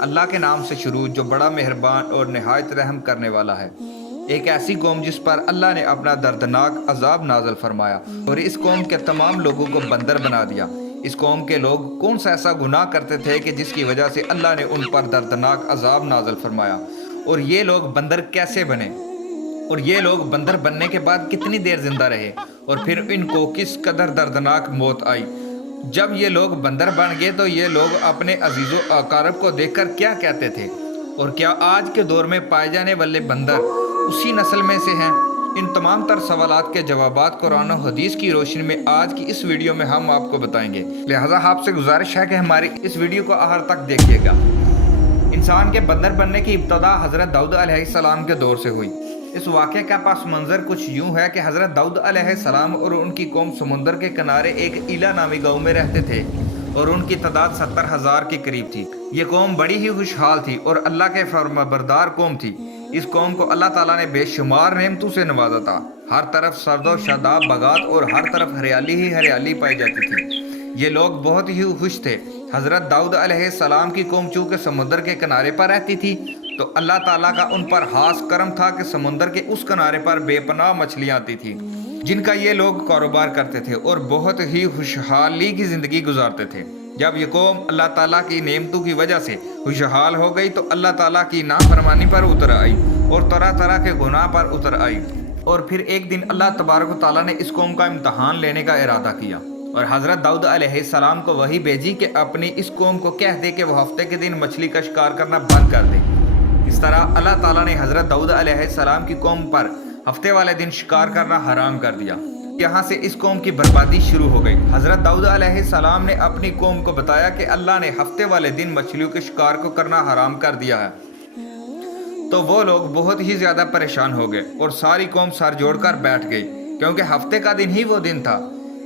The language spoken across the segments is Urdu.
اللہ کے نام سے شروع جو بڑا مہربان اور نہایت رحم کرنے والا ہے۔ ایک ایسی قوم جس پر اللہ نے اپنا دردناک عذاب نازل فرمایا اور اس قوم کے تمام لوگوں کو بندر بنا دیا۔ اس قوم کے لوگ کون سا ایسا گناہ کرتے تھے کہ جس کی وجہ سے اللہ نے ان پر دردناک عذاب نازل فرمایا؟ اور یہ لوگ بندر کیسے بنے؟ اور یہ لوگ بندر بننے کے بعد کتنی دیر زندہ رہے؟ اور پھر ان کو کس قدر دردناک موت آئی؟ جب یہ لوگ بندر بن گئے تو یہ لوگ اپنے عزیز و اقارب کو دیکھ کر کیا کہتے تھے؟ اور کیا آج کے دور میں پائے جانے والے بندر اسی نسل میں سے ہیں؟ ان تمام تر سوالات کے جوابات قرآن و حدیث کی روشنی میں آج کی اس ویڈیو میں ہم آپ کو بتائیں گے، لہٰذا آپ سے گزارش ہے کہ ہماری اس ویڈیو کو آخر تک دیکھیے گا۔ انسان کے بندر بننے کی ابتدا حضرت داؤد علیہ السلام کے دور سے ہوئی۔ اس واقعے کا پس منظر کچھ یوں ہے کہ حضرت داؤد علیہ السلام اور ان کی قوم سمندر کے کنارے ایک ایلا نامی گاؤں میں رہتے تھے اور ان کی تعداد 70,000 کے قریب تھی۔ یہ قوم بڑی ہی خوشحال تھی اور اللہ کے فرمانبردار قوم تھی۔ اس قوم کو اللہ تعالیٰ نے بے شمار نعمتوں سے نوازا تھا۔ ہر طرف سرد و شاداب باغات اور ہر طرف ہریالی ہی ہریالی پائی جاتی تھی۔ یہ لوگ بہت ہی خوش تھے۔ حضرت داؤد علیہ السلام کی قوم چونکہ سمندر کے کنارے پر رہتی تھی تو اللہ تعالیٰ کا ان پر خاص کرم تھا کہ سمندر کے اس کنارے پر بے پناہ مچھلیاں آتی تھیں جن کا یہ لوگ کاروبار کرتے تھے اور بہت ہی خوشحالی کی زندگی گزارتے تھے۔ جب یہ قوم اللہ تعالیٰ کی نعمتوں کی وجہ سے خوشحال ہو گئی تو اللہ تعالیٰ کی نافرمانی پر اتر آئی اور طرح طرح کے گناہ پر اتر آئی۔ اور پھر ایک دن اللہ تبارک و تعالیٰ نے اس قوم کا امتحان لینے کا ارادہ کیا اور حضرت داؤد علیہ السلام کو وحی بھیجی کہ اپنی اس قوم کو کہہ دے کہ وہ ہفتے کے دن مچھلی کا شکار کرنا بند کر دے۔ اس طرح اللہ تعالیٰ نے حضرت داؤد علیہ السلام کی قوم پر ہفتے والے دن شکار کرنا حرام کر دیا۔ یہاں سے اس قوم کی بربادی شروع ہو گئی۔ حضرت داؤد علیہ السلام نے اپنی قوم کو بتایا کہ اللہ نے ہفتے والے دن مچھلیوں کے شکار کو کرنا حرام کر دیا ہے، تو وہ لوگ بہت ہی زیادہ پریشان ہو گئے اور ساری قوم سر جوڑ کر بیٹھ گئی، کیونکہ ہفتے کا دن ہی وہ دن تھا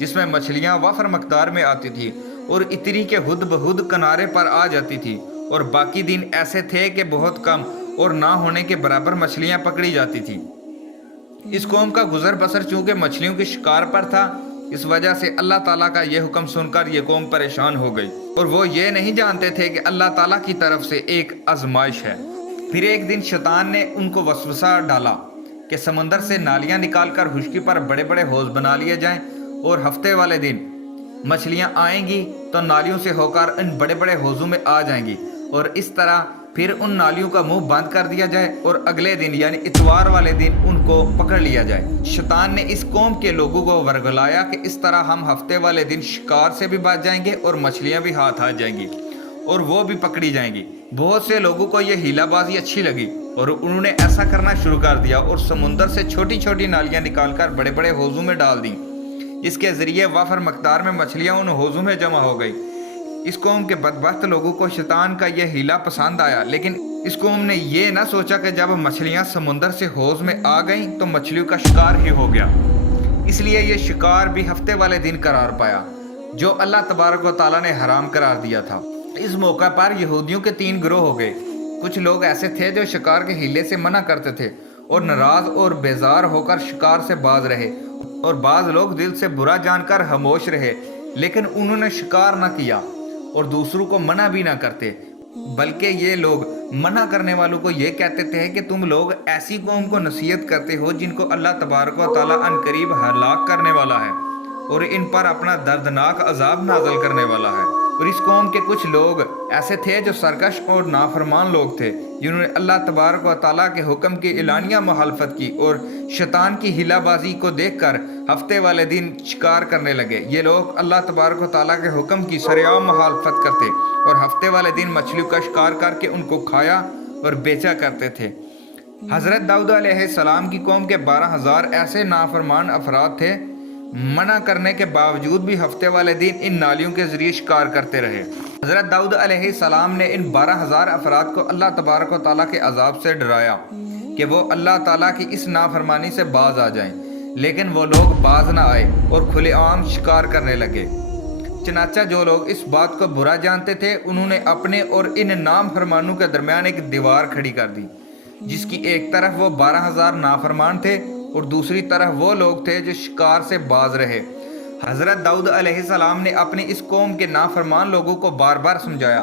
جس میں مچھلیاں وافر مقدار میں آتی تھی اور اتنی کے ہد بہد کنارے پر آ جاتی تھی، اور باقی دن ایسے تھے کہ بہت کم اور نہ ہونے کے برابر مچھلیاں پکڑی جاتی تھی۔ اس قوم کا گزر بسر چونکہ مچھلیوں کے شکار پر تھا، اس وجہ سے اللہ تعالیٰ کا یہ حکم سن کر یہ قوم پریشان ہو گئی اور وہ یہ نہیں جانتے تھے کہ اللہ تعالیٰ کی طرف سے ایک آزمائش ہے۔ پھر ایک دن شیطان نے ان کو وسوسہ ڈالا کہ سمندر سے نالیاں نکال کر خشکی پر بڑے بڑے حوض بنا لیے جائیں اور ہفتے والے دن مچھلیاں آئیں گی تو نالیوں سے ہو کر ان بڑے بڑے حوضوں میں آ جائیں گی، اور اس طرح پھر ان نالیوں کا منہ بند کر دیا جائے اور اگلے دن یعنی اتوار والے دن ان کو پکڑ لیا جائے۔ شیطان نے اس قوم کے لوگوں کو ورگلایا کہ اس طرح ہم ہفتے والے دن شکار سے بھی بچ جائیں گے اور مچھلیاں بھی ہاتھ آ جائیں گی اور وہ بھی پکڑی جائیں گی۔ بہت سے لوگوں کو یہ ہیلا بازی اچھی لگی اور انہوں نے ایسا کرنا شروع کر دیا اور سمندر سے چھوٹی چھوٹی نالیاں نکال کر بڑے بڑے حوضوں میں ڈال دیں۔ اس کے ذریعے وافر مقدار میں مچھلیاں ان حوضوں میں جمع ہو گئی۔ اس قوم کے بدبخت لوگوں کو شیطان کا یہ ہیلا پسند آیا، لیکن اس قوم نے یہ نہ سوچا کہ جب مچھلیاں سمندر سے حوض میں آ گئیں تو مچھلیوں کا شکار ہی ہو گیا، اس لیے یہ شکار بھی ہفتے والے دن قرار پایا جو اللہ تبارک و تعالیٰ نے حرام قرار دیا تھا۔ اس موقع پر یہودیوں کے 3 گروہ ہو گئے۔ کچھ لوگ ایسے تھے جو شکار کے ہیلے سے منع کرتے تھے اور ناراض اور بیزار ہو کر شکار سے باز رہے، اور بعض لوگ دل سے برا جان کر خاموش رہے لیکن انہوں نے شکار نہ کیا اور دوسروں کو منع بھی نہ کرتے، بلکہ یہ لوگ منع کرنے والوں کو یہ کہتے تھے کہ تم لوگ ایسی قوم کو نصیحت کرتے ہو جن کو اللہ تبارک و تعالیٰ ان قریب ہلاک کرنے والا ہے اور ان پر اپنا دردناک عذاب نازل کرنے والا ہے۔ اور اس قوم کے کچھ لوگ ایسے تھے جو سرکش اور نافرمان لوگ تھے، جنہوں نے اللہ تبارک و تعالیٰ کے حکم کی اعلانیہ مخالفت کی اور شیطان کی ہیلا بازی کو دیکھ کر ہفتے والے دن شکار کرنے لگے۔ یہ لوگ اللہ تبارک و تعالیٰ کے حکم کی سرعام مخالفت کرتے اور ہفتے والے دن مچھلیوں کا شکار کر کے ان کو کھایا اور بیچا کرتے تھے۔ حضرت داؤد علیہ السلام کی قوم کے 12,000 ایسے نافرمان افراد تھے، منع کرنے کے باوجود بھی ہفتے والے دن ان نالیوں کے ذریعے شکار کرتے رہے۔ حضرت داؤد علیہ السلام نے ان 12,000 افراد کو اللہ تبارک و تعالیٰ کے عذاب سے ڈرایا کہ وہ اللہ تعالیٰ کی اس نافرمانی سے باز آ جائیں، لیکن وہ لوگ باز نہ آئے اور کھلے عام شکار کرنے لگے۔ چنانچہ جو لوگ اس بات کو برا جانتے تھے انہوں نے اپنے اور ان نافرمانوں کے درمیان ایک دیوار کھڑی کر دی، جس کی ایک طرف وہ 12,000 نافرمان تھے اور دوسری طرف وہ لوگ تھے جو شکار سے باز رہے۔ حضرت داؤد علیہ السلام نے اپنی اس قوم کے نافرمان لوگوں کو بار بار سمجھایا